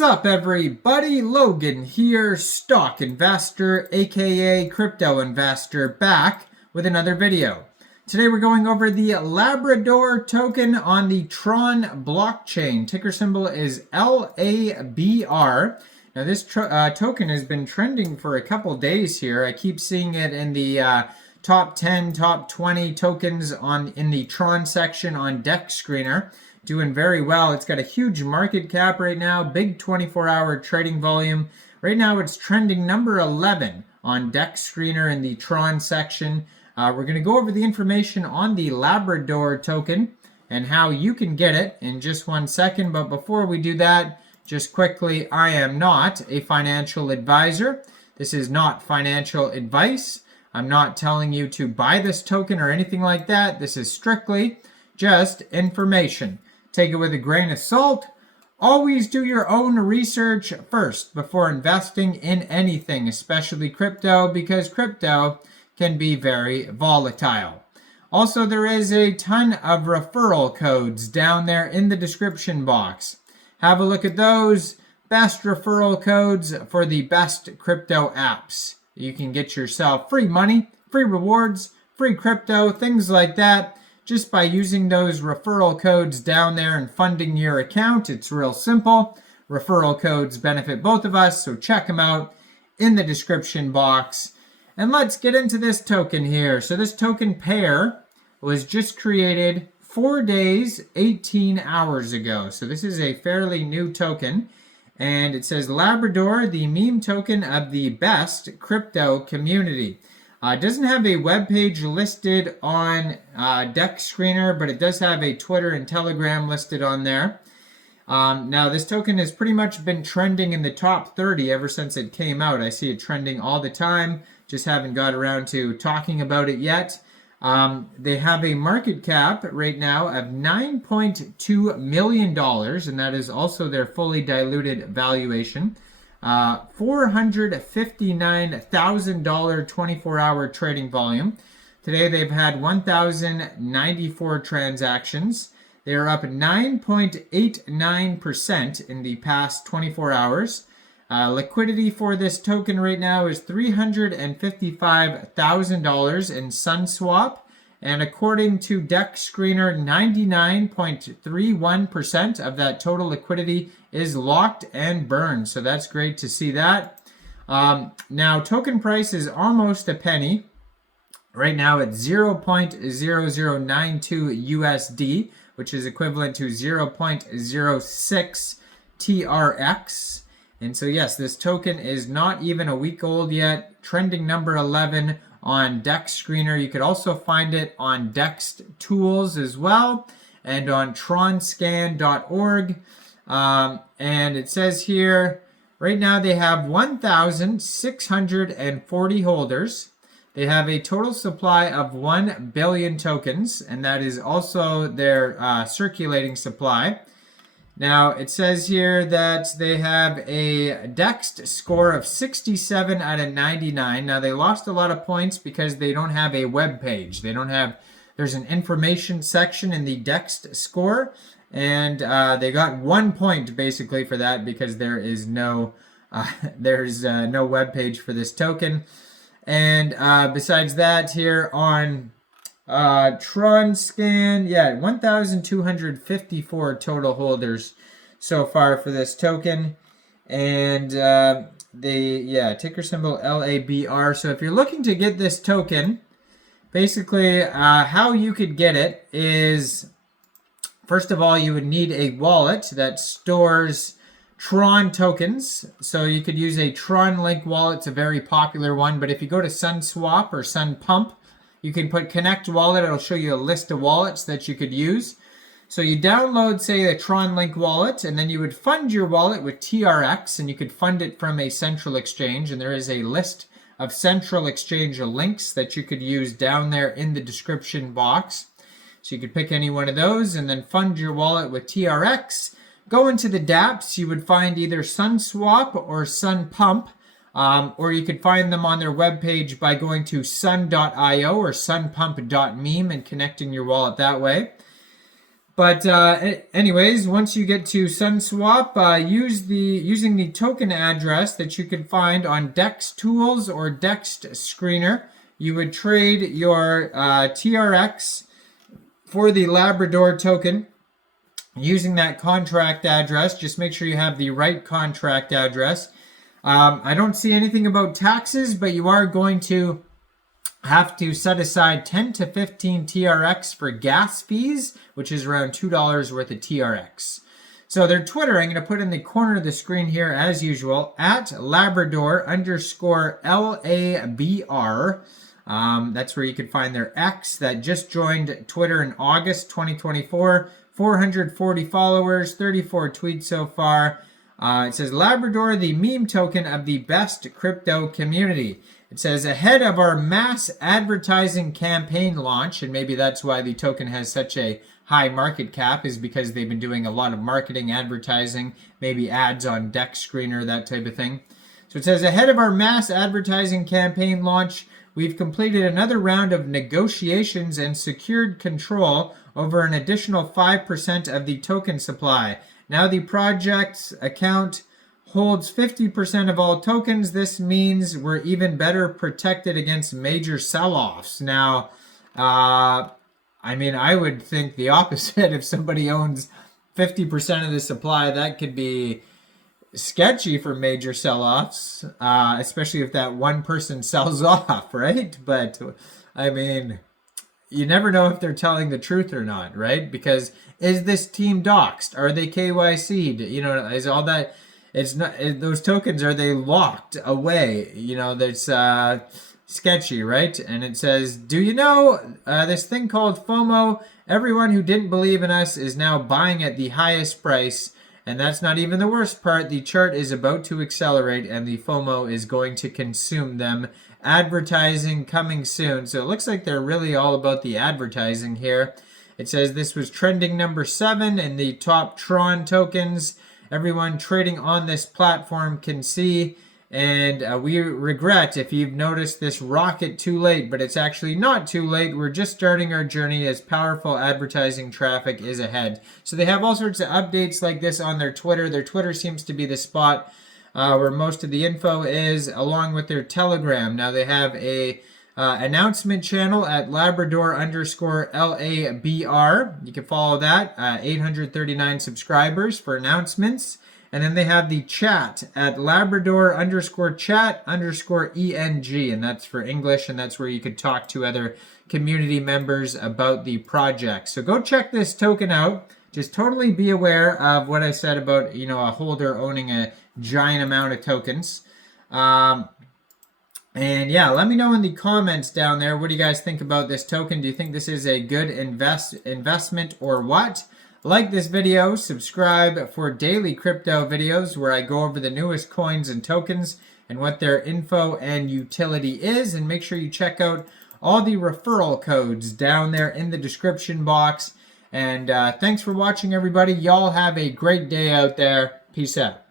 Sup everybody, Logan here, stock investor aka crypto investor, back with another video. Today we're going over the Labrador token on the Tron blockchain. Ticker symbol is LABR. Now this token has been trending for a couple days here. I keep seeing it in the top 10, top 20 tokens in the Tron section on DEX Screener. Doing very well. It's got a huge market cap right now, big 24-hour trading volume. Right now it's trending number 11 on DEX Screener in the Tron section. We're going to go over the information on the Labrador token and how you can get it in just 1 second. But before we do that, just quickly, I am not a financial advisor. This is not financial advice. I'm not telling you to buy this token or anything like that. This is strictly just information. Take it with a grain of salt. Always do your own research first before investing in anything, especially crypto, because crypto can be very volatile. Also, there is a ton of referral codes down there in the description box. Have a look at those. Best referral codes for the best crypto apps. You can get yourself free money, free rewards, free crypto, things like that, just by using those referral codes down there and funding your account. It's real simple. Referral codes benefit both of us, so check them out in the description box. And let's get into this token here. So this token pair was just created 4 days, 18 hours ago. So this is a fairly new token. And it says Labrador, the meme token of the best crypto community. It doesn't have a web page listed on DEX Screener, but it does have a Twitter and Telegram listed on there. Now, this token has pretty much been trending in the top 30 ever since it came out. I see it trending all the time. Just haven't got around to talking about it yet. They have a market cap right now of $9.2 million, and that is also their fully diluted valuation. $459,000 24-hour trading volume. Today they've had 1,094 transactions. They are up 9.89% in the past 24 hours. Liquidity for this token right now is $355,000 in Sunswap. And according to DEX Screener, 99.31% of that total liquidity is locked and burned. So that's great to see that. Now, token price is almost a penny. Right now it's 0.0092 USD, which is equivalent to 0.06 TRX. And so yes, this token is not even a week old yet, trending number 11 on DEX Screener. You could also find it on DEX Tools as well and on tronscan.org. And it says here, right now they have 1,640 holders. They have a total supply of 1 billion tokens, and that is also their circulating supply. Now, it says here that they have a DEX score of 67 out of 99. Now, they lost a lot of points because they don't have a web page. There's an information section in the DEX score, and they got 1 point basically for that because there is no web page for this token. And besides that, here on Tron scan, 1,254 total holders so far for this token. And ticker symbol LABR. So if you're looking to get this token, basically how you could get it is, first of all, you would need a wallet that stores Tron tokens. So you could use a Tron Link wallet. It's a very popular one. But if you go to Sunswap or Sunpump, you can put Connect Wallet. It'll show you a list of wallets that you could use. So you download, say, a Tron Link wallet, and then you would fund your wallet with TRX, and you could fund it from a central exchange. And there is a list of central exchange links that you could use down there in the description box. So you could pick any one of those and then fund your wallet with TRX. Go into the dApps. You would find either Sunswap or Sunpump. Or you could find them on their webpage by going to sun.io or sunpump.meme and connecting your wallet that way. But anyways, once you get to Sunswap, using the token address that you can find on Dex Tools or Dex Screener, you would trade your TRX for the Labrador token using that contract address. Just make sure you have the right contract address. I don't see anything about taxes, but you are going to have to set aside 10 to 15 TRX for gas fees, which is around $2 worth of TRX. So their Twitter, I'm going to put in the corner of the screen here as usual, at Labrador_LABR. That's where you can find their X that just joined Twitter in August 2024. 440 followers, 34 tweets so far. It says, Labrador, the meme token of the best crypto community. It says, ahead of our mass advertising campaign launch, and maybe that's why the token has such a high market cap, is because they've been doing a lot of marketing advertising, maybe ads on Dex Screener, that type of thing. So it says, ahead of our mass advertising campaign launch, we've completed another round of negotiations and secured control over an additional 5% of the token supply. Now the project's account holds 50% of all tokens. This means we're even better protected against major sell-offs. Now, I mean, I would think the opposite. If somebody owns 50% of the supply, that could be sketchy for major sell-offs, especially if that one person sells off, right? But, I mean, you never know if they're telling the truth or not, right? Because is this team doxed? Are they KYC'd? You know, is all that... It's not those tokens. Are they locked away? You know, that's sketchy, right? And it says, do you know this thing called FOMO? Everyone who didn't believe in us is now buying at the highest price. And that's not even the worst part. The chart is about to accelerate and the FOMO is going to consume them. Advertising coming soon. So it looks like they're really all about the advertising here. It says this was trending number 7 in the top Tron tokens. Everyone trading on this platform can see, and we regret if you've noticed this rocket too late, but it's actually not too late. We're just starting our journey as powerful advertising traffic is ahead. So they have all sorts of updates like this on their Twitter. Their Twitter seems to be the spot where most of the info is, along with their Telegram. Now they have a announcement channel at Labrador_LABR. You can follow that. 839 subscribers for announcements. And then they have the chat at Labrador_chat_ENG. And that's for English. And that's where you could talk to other community members about the project. So go check this token out. Just totally be aware of what I said about, you know, a holder owning a giant amount of tokens. And yeah, let me know in the comments down there, what do you guys think about this token? Do you think this is a good investment or what? Like this video, subscribe for daily crypto videos where I go over the newest coins and tokens and what their info and utility is. And make sure you check out all the referral codes down there in the description box. And thanks for watching, everybody. Y'all have a great day out there. Peace out.